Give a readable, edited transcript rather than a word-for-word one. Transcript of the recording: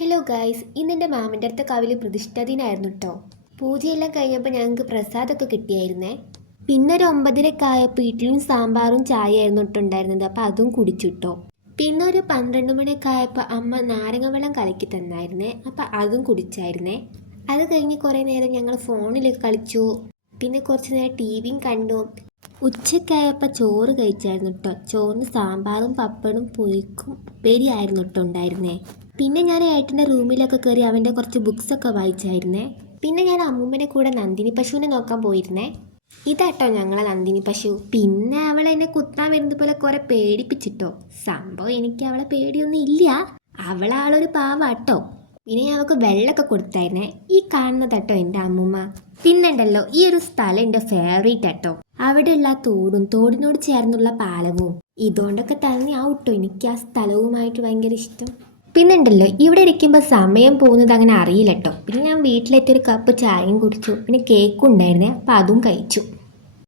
Hello guys, ഇന്നെൻ്റെ മാമൻ്റെ അടുത്ത കാവിൽ പ്രതിഷ്ഠ ദിനായിരുന്നു കേട്ടോ. പൂജയെല്ലാം കഴിഞ്ഞപ്പോൾ ഞങ്ങൾക്ക് പ്രസാദമൊക്കെ കിട്ടിയായിരുന്നേ. പിന്നെ ഒരു 9:30 ആയപ്പോൾ ഇഡ്ഡലിയും സാമ്പാറും ചായ ആയിരുന്നു ഇട്ടുണ്ടായിരുന്നത്. അപ്പോൾ അതും കുടിച്ചു കേട്ടോ. പിന്നെ ഒരു 12 മണിയൊക്കെ ആയപ്പോൾ അമ്മ നാരങ്ങ വെള്ളം കലക്കി തന്നായിരുന്നേ. അപ്പോൾ അതും കുടിച്ചായിരുന്നേ. അത് കഴിഞ്ഞ് കുറേ നേരം ഞങ്ങൾ ഫോണിൽ കളിച്ചു. പിന്നെ കുറച്ച് നേരം ടി വിയും കണ്ടു. ഉച്ചയ്ക്കായപ്പോൾ ചോറ് കഴിച്ചായിരുന്നു കേട്ടോ. ചോറിന് സാമ്പാറും പപ്പടും പുളിക്കും ഉപ്പേരിയായിരുന്നു കേട്ടോ ഉണ്ടായിരുന്നേ. പിന്നെ ഞാൻ ഏട്ടൻ്റെ റൂമിലൊക്കെ കയറി അവൻ്റെ കുറച്ച് ബുക്സൊക്കെ വായിച്ചായിരുന്നേ. പിന്നെ ഞാൻ അമ്മൂമ്മനെ കൂടെ നന്ദിനി പശുവിനെ നോക്കാൻ പോയിരുന്നേ. ഇതാട്ടോ ഞങ്ങളെ നന്ദിനി പശു. പിന്നെ അവൾ എന്നെ കുത്താൻ വരുന്നത് പോലെ കുറെ പേടിപ്പിച്ചിട്ടോ. സംഭവം എനിക്ക് അവളെ പേടിയൊന്നും ഇല്ല, അവളാളൊരു പാവാട്ടോ. പിന്നെ ഞാൻ അവൾക്ക് വെള്ളമൊക്കെ കൊടുത്തായിരുന്നേ. ഈ കാണുന്നതാട്ടോ എൻ്റെ അമ്മൂമ്മ. പിന്നുണ്ടല്ലോ, ഈ ഒരു സ്ഥലം എൻ്റെ ഫേവറേറ്റ് ആട്ടോ. അവിടെയുള്ള തോടും തോടിനോട് ചേർന്നുള്ള പാലവും ഇതുകൊണ്ടൊക്കെ തന്നെ ആവട്ടോ എനിക്ക് ആ സ്ഥലവുമായിട്ട് ഭയങ്കര ഇഷ്ടം. പിന്നുണ്ടല്ലോ, ഇവിടെ ഇരിക്കുമ്പോൾ സമയം പോകുന്നത് അങ്ങനെ അറിയില്ല കേട്ടോ. പിന്നെ ഞാൻ വീട്ടിലെത്തി ഒരു കപ്പ് ചായയും കുടിച്ചു. പിന്നെ കേക്കും ഉണ്ടായിരുന്നേ, അപ്പോൾ അതും കഴിച്ചു.